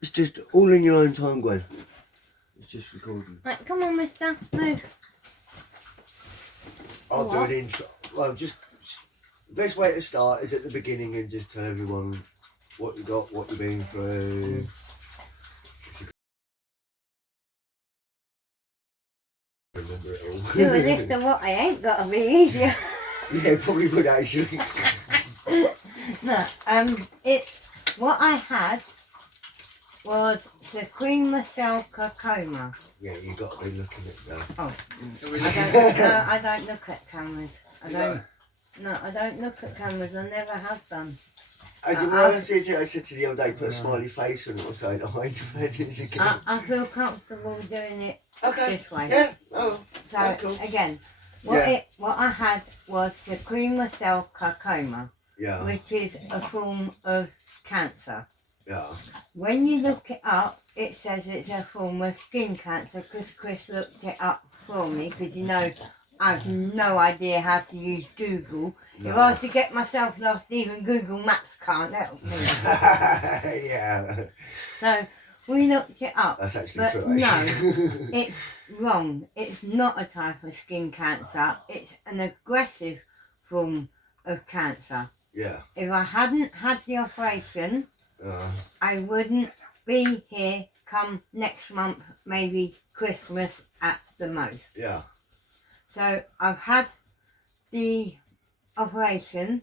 It's just all in your own time, Gwen. It's just recording. Right, come on, mister. Move. I'll What? do an intro. Well, just the best way to start is at the beginning and just tell everyone what you got, what you've been through. Remember it all. Do a list of what I ain't got to be easier. Yeah, probably would actually. No, what I had was the cream cell coma. Yeah, you got to be looking at that. Oh, I don't look at cameras. I don't look at cameras. I never have done. As you know, I said to the other day, put a smiley face on it or something. I feel comfortable doing it this way. Yeah. Oh, So that's cool. again, what I had was the cream cell coma, Yeah. which is a form of cancer. Yeah. When you look it up, it says it's a form of skin cancer because Chris looked it up for me because you know I have no idea how to use Google. No. If I was to get myself lost, even Google Maps can't help me. Yeah. So we looked it up. That's actually but true. no, it's wrong. It's not a type of skin cancer. It's an aggressive form of cancer. Yeah. If I hadn't had the operation, I wouldn't be here come next month, maybe Christmas at the most. Yeah. So I've had the operation,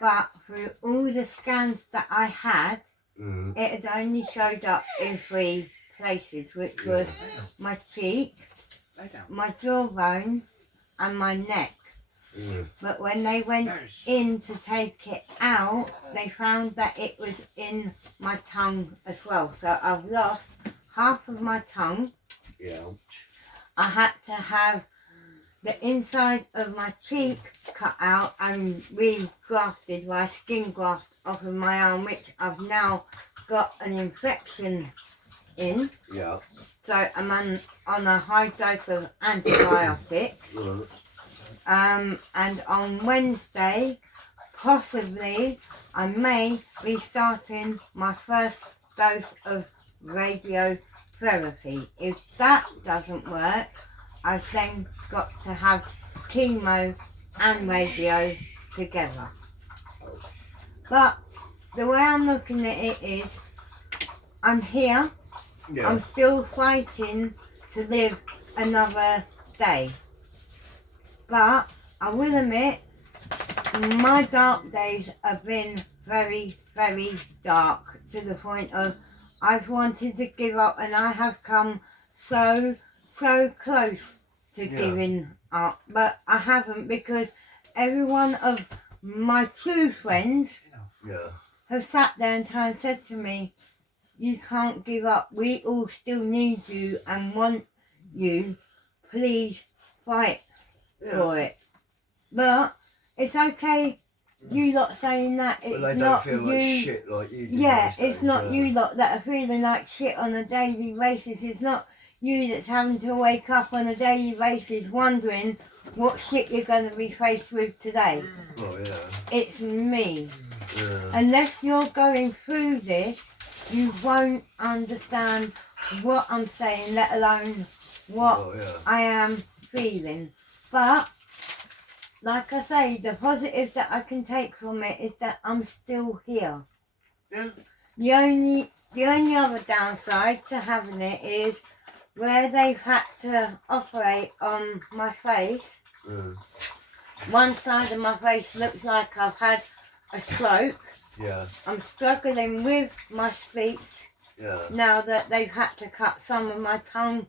but through all the scans that I had, it had only showed up in 3 places, which was my cheek, my jawbone and my neck. But when they went in to take it out, they found that it was in my tongue as well. So I've lost half of my tongue. Yeah. I had to have the inside of my cheek cut out and re-grafted my skin graft off of my arm, which I've now got an infection in. Yeah. So I'm on a high dose of antibiotic. And on Wednesday, possibly, I may be starting my first dose of radiotherapy. If that doesn't work, I've then got to have chemo and radio together. But the way I'm looking at it is, I'm here, I'm still fighting to live another day. But I will admit, my dark days have been very, very dark, to the point of I've wanted to give up, and I have come so close to giving up, but I haven't, because every one of my true friends have sat there and said to me, you can't give up, we all still need you and want you, please fight for it. But it's okay, you lot saying that. It's but they not don't feel you. like shit like you do. Yeah, it's not you lot that are feeling like shit on a daily basis. It's not you that's having to wake up on a daily basis wondering what shit you're going to be faced with today. Oh yeah. It's me. Yeah. Unless you're going through this, you won't understand what I'm saying, let alone what I am feeling. But, like I say, the positive that I can take from it is that I'm still here. Yeah. The only other downside to having it is where they've had to operate on my face. One side of my face looks like I've had a stroke. Yeah. I'm struggling with my speech now that they've had to cut some of my tongue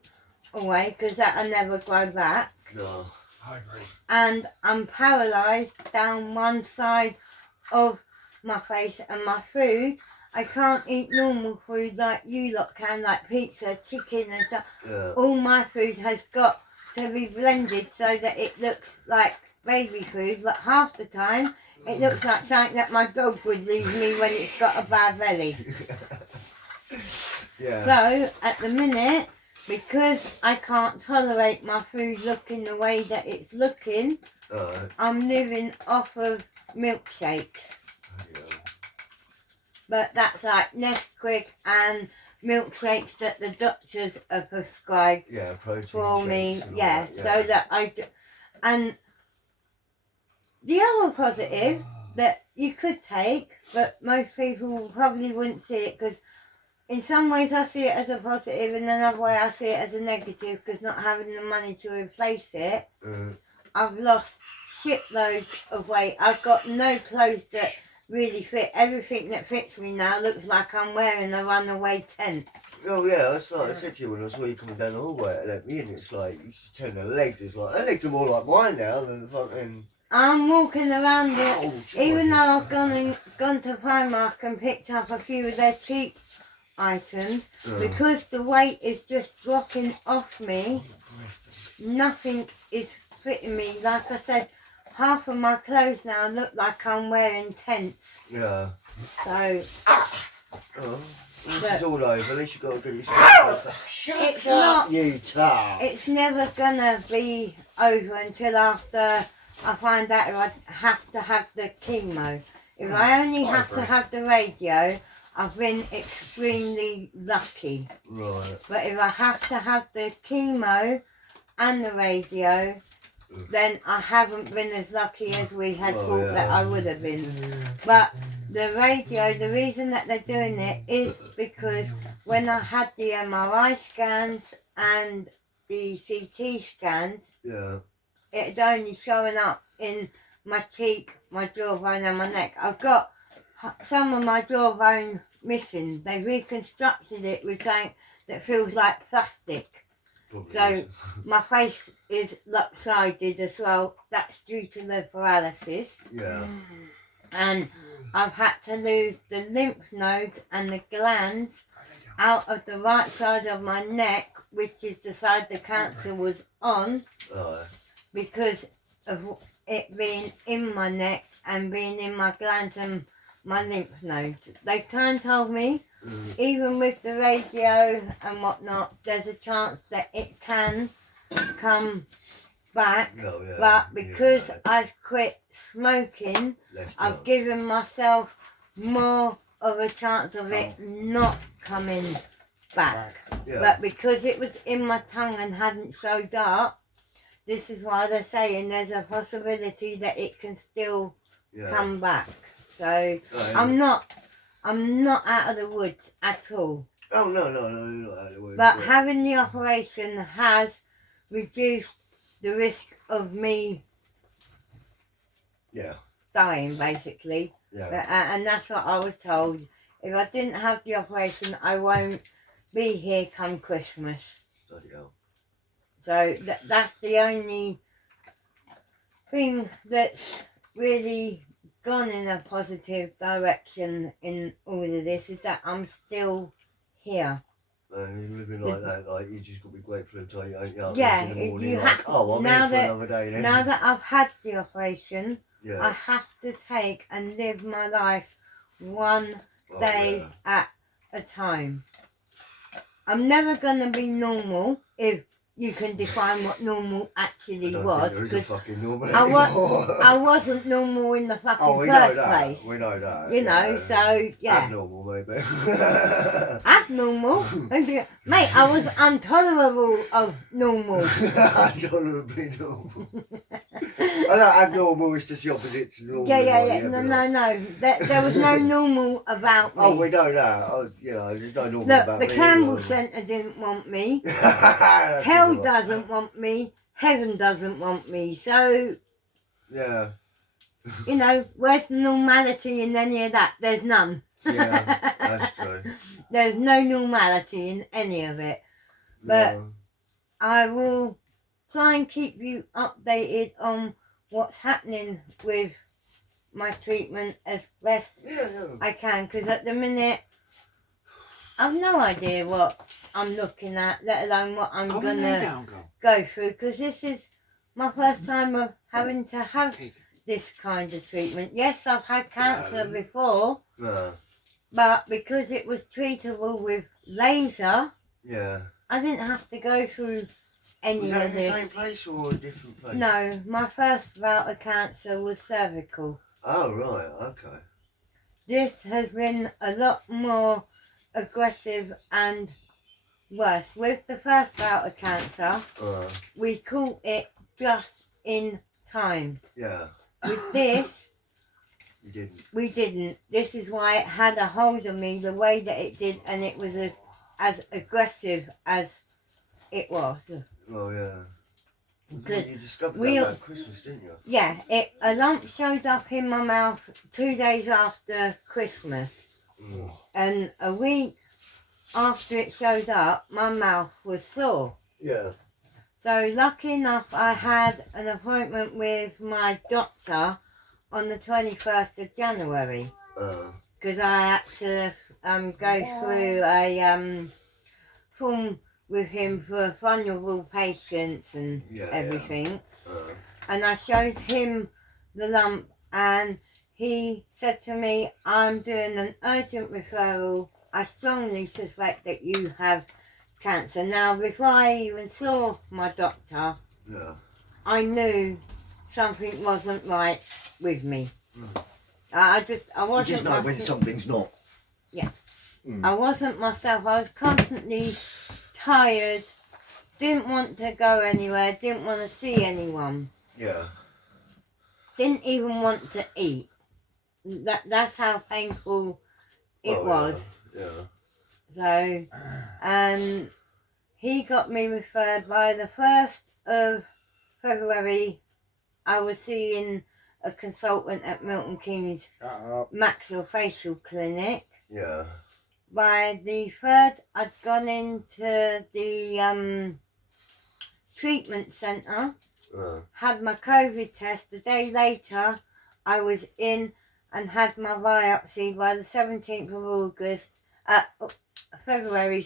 away, because that'll never grow back. No. I agree. And I'm paralysed down one side of my face, and my food, I can't eat normal food like you lot can, like pizza, chicken and stuff. Yeah. All my food has got to be blended so that it looks like baby food, but half the time it looks like something that my dog would leave me when it's got a bad belly. Yeah. So at the minute, because I can't tolerate my food looking the way that it's looking, I'm living off of milkshakes. But that's like Nesquik and milkshakes that the doctors have prescribed Yeah, protein for me. shakes and all Yeah, that, so that and the other positive that you could take, but most people probably wouldn't see it, because in some ways I see it as a positive, and another way I see it as a negative, because not having the money to replace it, I've lost shitloads of weight. I've got no clothes that really fit. Everything that fits me now looks like I'm wearing a runaway tent. Oh yeah, that's like I said to you when I saw you coming down the hallway at me, and it's like you should turn the legs. It's like her legs are more like mine now than the fucking. I'm walking around it, Oh, even though I've gone to Primark and picked up a few of their cheap items, because the weight is just dropping off me. Nothing is fitting me. Like I said, half of my clothes now look like I'm wearing tents. Yeah. So. This is all over. At least you got to get It's not. You tart. It's never gonna be over until after I find out if I have to have the chemo. If I only have to have the radio, I've been extremely lucky. Right. But if I have to have the chemo and the radio, then I haven't been as lucky as we had thought that I would have been. But the radio, the reason that they're doing it is because when I had the MRI scans and the CT scans, it had only showing up in my cheek, my jawbone and my neck. I've got some of my jawbone missing. They reconstructed it with something that feels like plastic. So my face is lopsided as well. That's due to the paralysis. Yeah. And I've had to lose the lymph nodes and the glands out of the right side of my neck, which is the side the cancer was on, because of it being in my neck and being in my glands and my lymph nodes. They told me, even with the radio and whatnot, there's a chance that it can come back, but because I've quit smoking, I've given myself more of a chance of it not coming back. But because it was in my tongue and hadn't showed up, this is why they're saying there's a possibility that it can still come back. So I'm not out of the woods at all. Oh no, you're not out of the woods. But having the operation has reduced the risk of me dying, basically. And that's what I was told. If I didn't have the operation, I won't be here come Christmas. Bloody hell. So that's the only thing that's really gone in a positive direction in all of this, is that I'm still here. And you're living like that, like you just got to be grateful until you ain't up Yeah, in the morning, you like, have. oh, I'm here for another day. Then. Now that I've had the operation, I have to take and live my life one day at a time. I'm never going to be normal, if you can define what normal actually was. There is a fucking normal I wasn't normal in the fucking first place. We know that. You know, so yeah. Abnormal, maybe. Abnormal? Mate, I was intolerable of normal. Intolerably normal. I know abnormal is just the opposite to normal. Yeah. No. There was no normal about me. Oh, we know that. There's no normal about me. The Campbell Centre didn't want me. Hell doesn't want me. Heaven doesn't want me. So, yeah. Where's the normality in any of that? There's none. Yeah, that's true. There's no normality in any of it. But I will try and keep you updated on what's happening with my treatment as best I can, because at the minute I've no idea what I'm looking at, let alone what I'm gonna go through, because this is my first time of having to have this kind of treatment. Yes, I've had cancer before, but because it was treatable with laser, I didn't have to go through any of this. Was that in the same place or a different place? No, my first bout of cancer was cervical. Oh, right, okay. This has been a lot more aggressive and worse. With the first bout of cancer, we caught it just in time. Yeah. With this, You didn't. we didn't. This is why it had a hold of me the way that it did, and it was as aggressive as it was. Oh yeah. Because you discovered we- that about Christmas, didn't you? Yeah, a lump showed up in my mouth 2 days after Christmas. And a week after it showed up, my mouth was sore. Yeah. So lucky enough, I had an appointment with my doctor on the 21st of January. Because I had to go through a form with him for vulnerable patients and everything. And I showed him the lump, and he said to me, I'm doing an urgent referral. I strongly suspect that you have cancer. Now, before I even saw my doctor, I knew something wasn't right with me. I wasn't. You just know when something's not. Yeah. I wasn't myself. I was constantly tired, didn't want to go anywhere, didn't want to see anyone. Yeah. Didn't even want to eat. That's how painful it was. Yeah. So, and he got me referred by the 1st of February. I was seeing a consultant at Milton Keynes maxillofacial clinic. Yeah. By the 3rd, I'd gone into the treatment centre, had my COVID test. A day later, I was in and had my biopsy. By the 17th of February,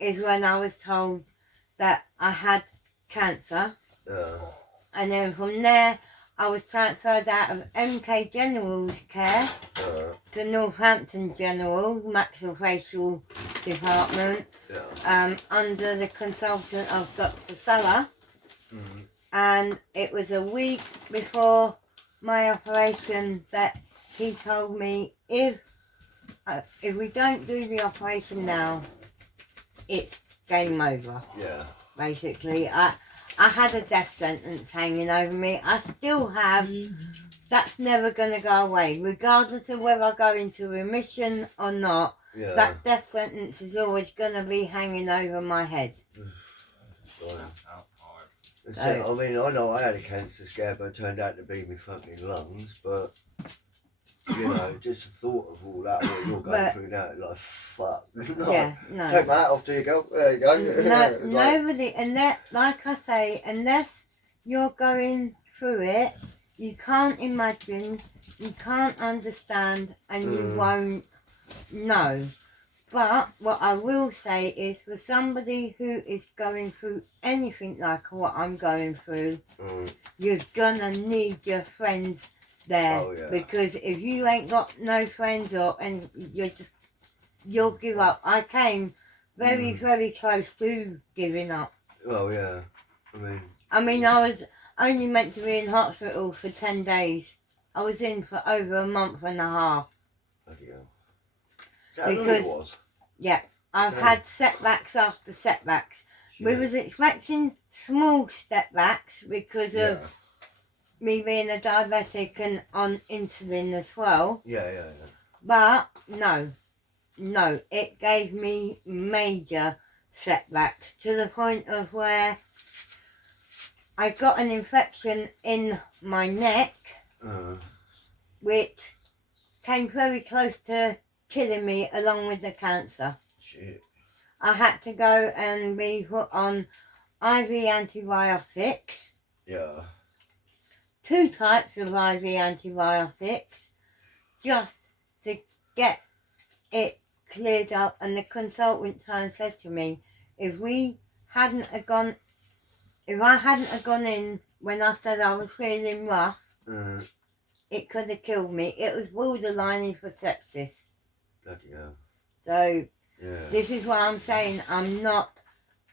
is when I was told that I had cancer. And then from there, I was transferred out of MK General's care to Northampton General maxillofacial department under the consultant of Dr. Suller. And it was a week before my operation that he told me if we don't do the operation now, it's game over. Yeah. Basically, I had a death sentence hanging over me. I still have. That's never going to go away. Regardless of whether I go into remission or not, that death sentence is always going to be hanging over my head. So, I mean, I know I had a cancer scare, but it turned out to be my fucking lungs, but, you know, just the thought of all that, what you're going through now, like, fuck. Yeah, no. Take my hat off to you, girl. There you go. No, nobody, and that, like I say, unless you're going through it, you can't imagine, you can't understand, and you won't know. But what I will say is, for somebody who is going through anything like what I'm going through, you're gonna need your friends there. Because if you ain't got no friends and you'll give up. I came very, very close to giving up. Oh yeah, I mean, I was only meant to be in hospital for 10 days. I was in for over a month and a half. Bloody hell. Is that how long it was? Yeah, I've had setbacks after setbacks. Shit. We was expecting small setbacks because of me being a diabetic and on insulin as well. Yeah. But no, it gave me major setbacks to the point of where I got an infection in my neck, which came very close to killing me along with the cancer. Shit. I had to go and be put on IV antibiotics. Yeah. 2 types of IV antibiotics just to get it cleared up. And the consultant said to me, if I hadn't have gone in when I said I was feeling rough, it could have killed me. It was borderline for sepsis. Bloody hell. So this is why I'm saying I'm not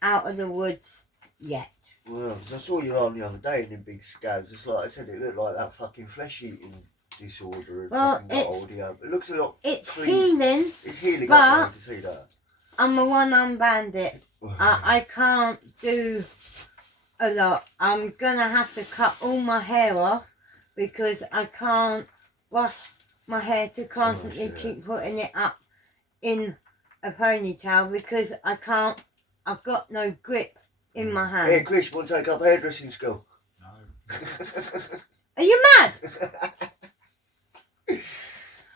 out of the woods yet. Well, 'cause I saw you on the other day in them big scabs. It's like I said, it looked like that fucking flesh-eating disorder and Well, fucking got old. Yeah, it looks a lot. It's clean. healing. It's healing. but I can see that. I'm a one-armed bandit. I can't do a lot. I'm gonna have to cut all my hair off because I can't wash my hair to constantly keep putting it up in a ponytail because I can't. I've got no grip in my hand. Hey, Chris, you want to take up hairdressing school? No. Are you mad?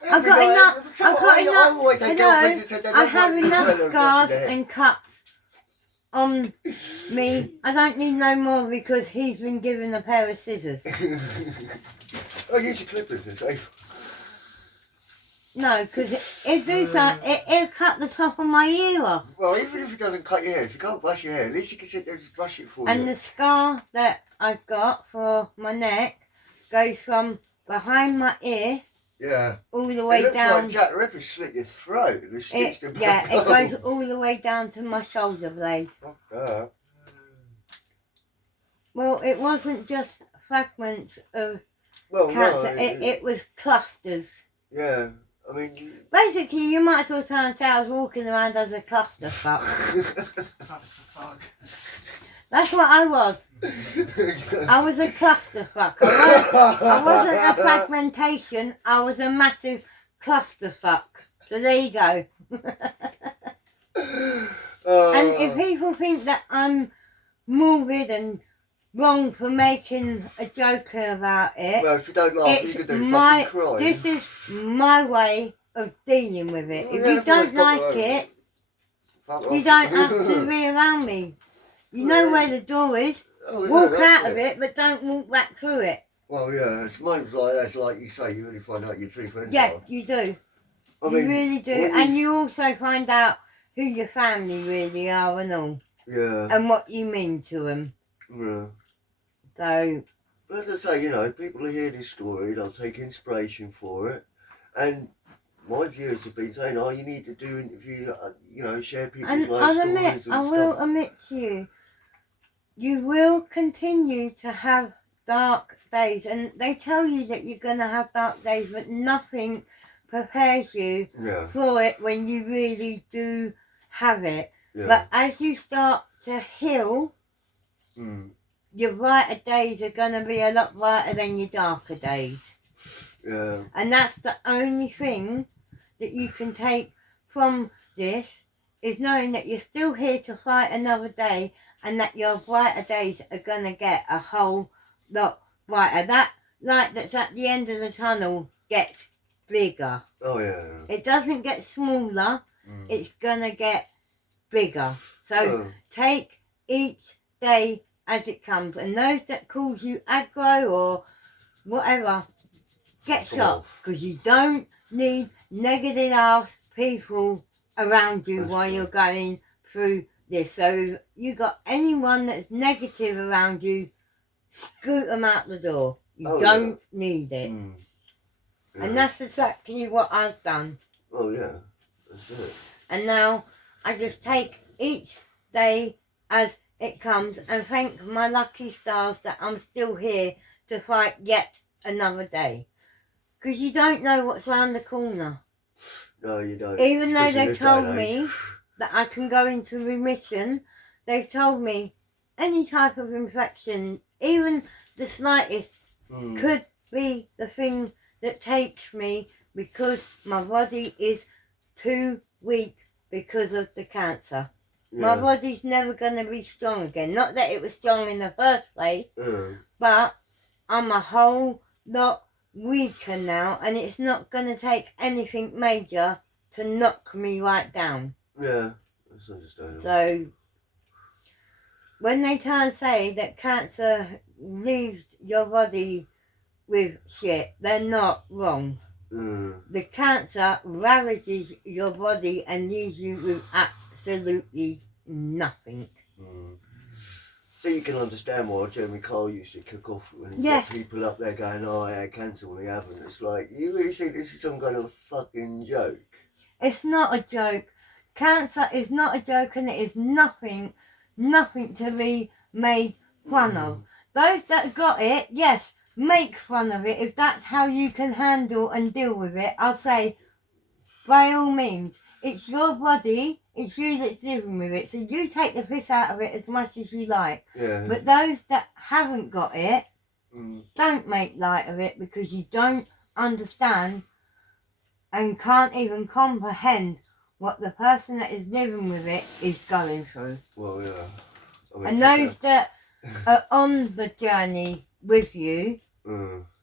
I've got enough. I have enough scars and cuts on me. I don't need no more because he's been given a pair of scissors. Oh, use your clippers, they're safe. No, because it'll cut the top of my ear off. Well, even if it doesn't cut your hair, if you can't brush your hair, at least you can sit there and just brush it for you. And the scar that I've got for my neck goes from behind my ear. Yeah. All the way it looks down. like Jack the Ripper slit your throat and stitched it back it goes all the way down to my shoulder blade. Fuck that. Well, it wasn't just fragments of Well, cancer. no, It was clusters. Yeah, I mean. Basically, you might as well turn and say I was walking around as a clusterfuck. Clusterfuck. That's what I was. I was a clusterfuck. I wasn't a fragmentation. I was a massive clusterfuck. So there you go. And if people think that I'm morbid and wrong for making a joke about it, well, if you don't laugh, you can do fucking cry. this is my way of dealing with it. If you don't like it, you don't have to be around me. You know where the door is. Walk out of it, but don't walk back through it. Well, yeah, it's mine's like that's like you say. You really find out your true friends. Yeah, are. you do. I You mean, really do. And you also find out who your family really are and all. Yeah. And what you mean to them. Yeah. So. But as I say, you know, people who hear this story, they'll take inspiration for it. And my viewers have been saying, oh, you need to do interview, you know, share people's And life I'll stories admit, and I stuff. will admit to you, you will continue to have dark days. And they tell you that you're going to have dark days, but nothing prepares you for it when you really do have it. Yeah. But as you start to heal, your brighter days are going to be a lot brighter than your darker days. Yeah. And that's the only thing that you can take from this, is knowing that you're still here to fight another day and that your brighter days are going to get a whole lot brighter. That light that's at the end of the tunnel gets bigger. Oh, yeah. It doesn't get smaller, it's going to get bigger. So take each day as it comes. And those that cause you aggro or whatever, get shot. Because you don't need negative ass people around you while you're going through this. So if you got anyone that's negative around you, scoot them out the door. You don't need it. Yeah. And that's exactly what I've done. Oh, yeah. That's it. And now I just take each day as it comes and thank my lucky stars that I'm still here to fight yet another day. Because you don't know what's round the corner. No, you don't. Even though Especially they this told day and age. me that I can go into remission, they've told me any type of infection, even the slightest, could be the thing that takes me because my body is too weak because of the cancer. Yeah. My body's never going to be strong again. Not that it was strong in the first place, but I'm a whole lot weaker now, and it's not going to take anything major to knock me right down. Yeah, that's understandable. So, when they try and say that cancer leaves your body with shit, they're not wrong. The cancer ravages your body and leaves you with absolutely nothing. So you can understand why Jeremy Kyle used to kick off when he got people up there going, oh, I had cancer when they haven't. It's like, you really think this is some kind of fucking joke? It's not a joke. Cancer is not a joke, and it is nothing to be made fun of. Those that got it, yes, make fun of it, if that's how you can handle and deal with it, I'll say, by all means, it's your body, it's you that's living with it, so you take the piss out of it as much as you like. Yeah. But those that haven't got it, don't make light of it, because you don't understand and can't even comprehend what the person that is living with it is going through. Well, yeah. I mean, And those that are on the journey with you,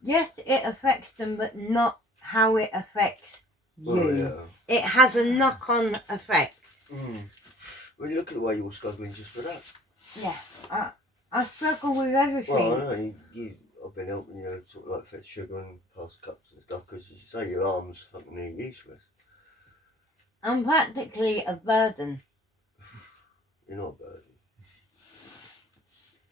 yes, it affects them, but not how it affects you. Well, yeah. It has a knock-on effect. Well, look at the way you're struggling just for that. Yeah, I struggle with everything. Well, I know, I've been helping you sort of like fetch sugar and pass cups and stuff, because as you say, your arm's fucking nearly useless. I'm practically a burden. You're not a burden.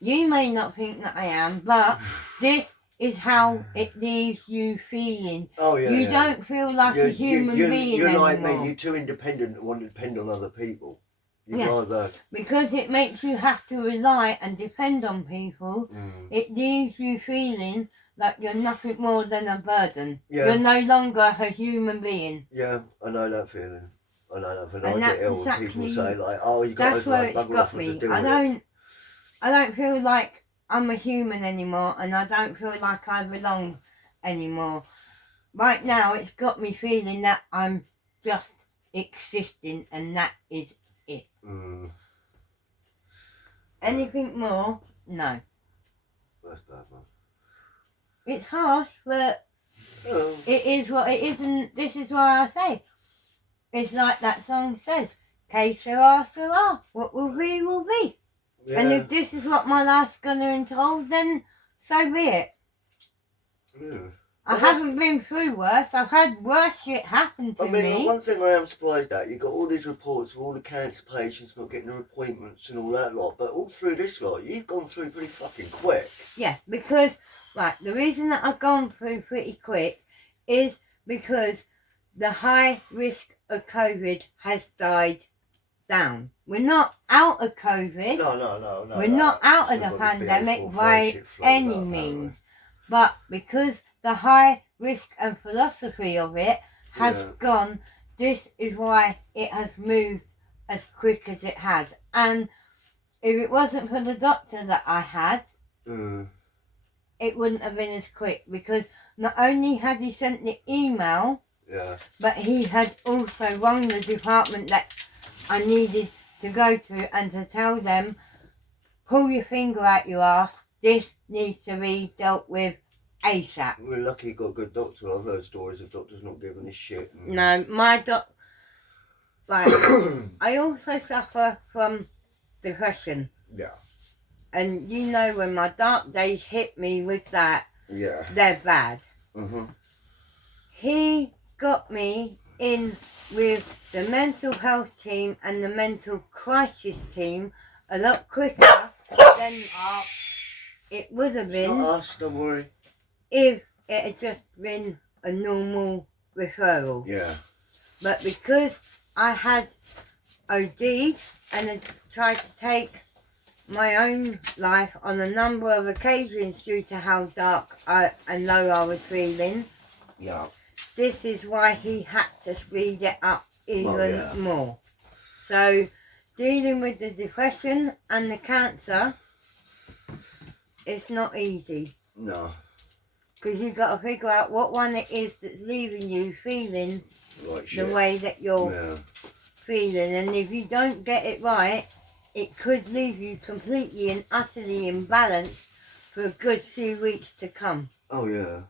You may not think that I am, but this is how it leaves you feeling. Oh, yeah. You don't feel like a human being You're anymore. like me, you're too independent and want to depend on other people. You'd rather... Because it makes you have to rely and depend on people, it leaves you feeling like you're nothing more than a burden. Yeah. You're no longer a human being. Yeah, I know that feeling. I know that feeling. And I that's get ill exactly, and people say like, oh, you got that's to where like, it's bugger got off and me. just deal with it. I don't feel like I'm a human anymore, and I don't feel like I belong anymore. Right now, it's got me feeling that I'm just existing, and that is it. Anything more? No. That's bad, man. It's harsh, but it is what it is, and this is why I say, it's like that song says, que sera, sera, what will be. Yeah. And if this is what my life's gonna entail, then so be it. Yeah. I haven't been through worse. I've had worse shit happen to I mean, me. one thing I am surprised at, you got all these reports of all the cancer patients not getting their appointments and all that lot, but all through this lot, you've gone through pretty fucking quick. Yeah, because, right, the reason that I've gone through pretty quick is because the high risk of COVID has died down. We're not out of COVID. No. We're not out of the pandemic by any means. But because the high risk and philosophy of it has gone, this is why it has moved as quick as it has. And if it wasn't for the doctor that I had, it wouldn't have been as quick, because not only had he sent the email, but he had also rung the department that I needed to go to and to tell them, pull your finger out your ass, this needs to be dealt with ASAP. We're lucky you got a good doctor. I've heard stories of doctors not giving a shit. No, my I also suffer from depression. Yeah. And you know, when my dark days hit me with that, they're bad. He got me in with the mental health team and the mental crisis team a lot quicker than it would have been. It's not us, don't worry. If it had just been a normal referral. Yeah. But because I had OD'd and had tried to take my own life on a number of occasions due to how dark and low I was feeling, this is why he had to speed it up even more. So, dealing with the depression and the cancer, it's not easy. No. Because you've got to figure out what one it is that's leaving you feeling like the way that you're feeling. And if you don't get it right, it could leave you completely and utterly imbalanced for a good few weeks to come. Oh, yeah.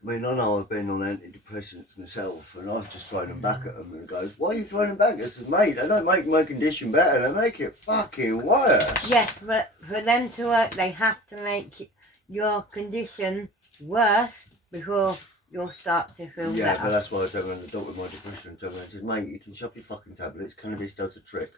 I mean, I know I've been on antidepressants myself, and I've just thrown them back at them, and it goes, why are you throwing them back? I said, mate, they don't make my condition better, they make it fucking worse. Yes, but for them to work, they have to make your condition worse before you'll start to feel better. Yeah, but that's why I was having the doctor with my depression, and told me, I said, mate, you can shove your fucking tablets, cannabis does the trick.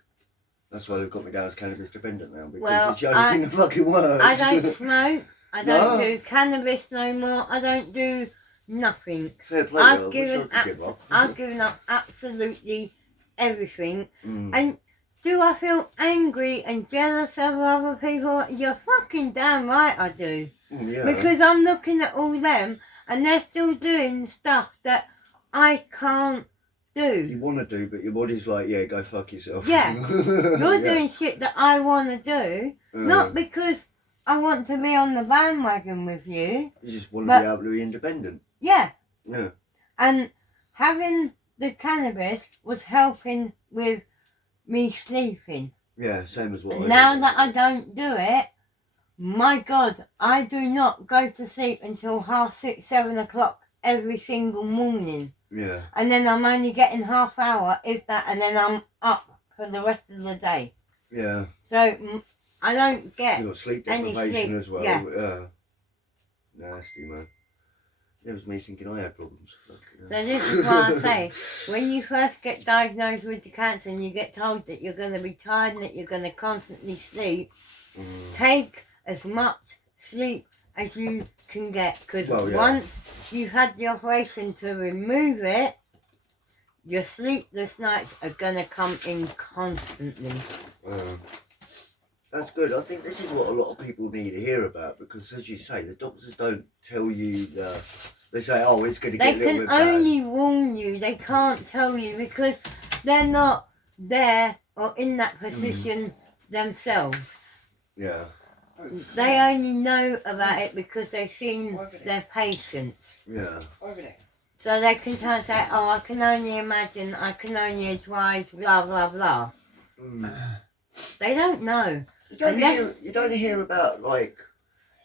That's why they've got me down as cannabis dependent now, because it's the only thing that fucking works. I don't smoke, I don't do cannabis no more, I don't do nothing. Fair play, I've given up absolutely everything. And do I feel angry and jealous of other people? You're fucking damn right I do. Yeah. Because I'm looking at all them and they're still doing stuff that I can't do. You want to do, but your body's like, yeah, go fuck yourself. Yeah. You're Yeah. doing shit that I want to do, not because I want to be on the bandwagon with you. You just want to but- be able to be independent. Yeah. Yeah. And having the cannabis was helping with me sleeping. Yeah, same as what And I now do. that I don't do it, my God, I do not go to sleep until 6:30, 7 o'clock every single morning. Yeah. And then I'm only getting half hour, if that, and then I'm up for the rest of the day. Yeah. So I don't get You got sleep any deprivation sleep, as well. yeah. Nasty, man. It was me thinking I had problems. Fucking So hell. this is why I say, when you first get diagnosed with the cancer and you get told that you're going to be tired and that you're going to constantly sleep, take as much sleep as you can get. Because Well, yeah. once you've had the operation to remove it, your sleepless nights are going to come in constantly. That's good. I think this is what a lot of people need to hear about because, as you say, the doctors don't tell you the. They say, "Oh, it's going to They get a little can bit bad." only warn you, they can't tell you because they're not there or in that position themselves. Yeah. They only know about it because they've seen their patients. Yeah. Over there. So they can try and say, oh, I can only imagine, I can only advise, blah, blah, blah. They don't know. You don't hear about, like,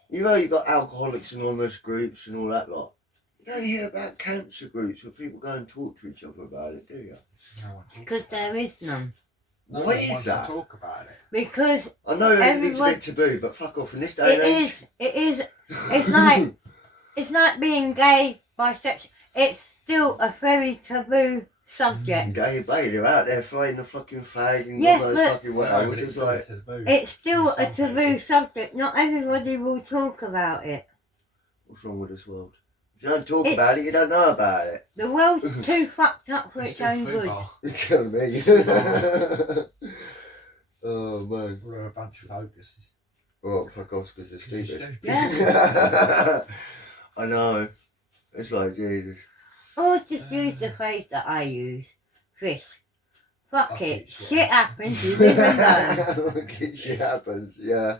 you know, you got Alcoholics Anonymous groups and all that lot. You don't hear about cancer groups where people go and talk to each other about it, do you? Because there is none. No What one is wants that? to talk about it. Because I know it's a everyone- bit taboo, but fuck off in this day and age. it is, it's like being gay, bisexual. It's still a very taboo subject. Gay, babe, they're out there flying the fucking flag and Yeah, all those but- fucking well. It's just like, It's still a Some taboo people. subject. Not everybody will talk about it. what's wrong with this world? If you don't talk It's- about it, you don't know about it. The world's too fucked up for It's its still own good. football. You tell me. Oh man. We're a bunch of focuses. Oh, fuck off because they're Because you're stupid. stupid. Yeah. I know. It's like Jesus. Or just use the phrase that I use. Chris. Fuck Fuck it. it, Shit happens. You live and learn. Shit happens, yeah.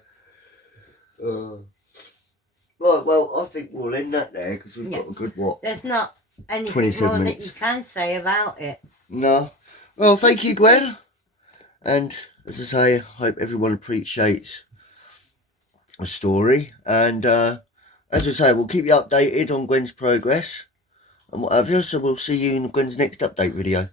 Right, well, I think we'll end that there because we've Yeah. got a good what? There's not anything 27 more that minutes. you can say about it. No. Well, thank you, Gwen. And as I say, I hope everyone appreciates the story. And as I say, we'll keep you updated on Gwen's progress and what have you. So we'll see you in Gwen's next update video.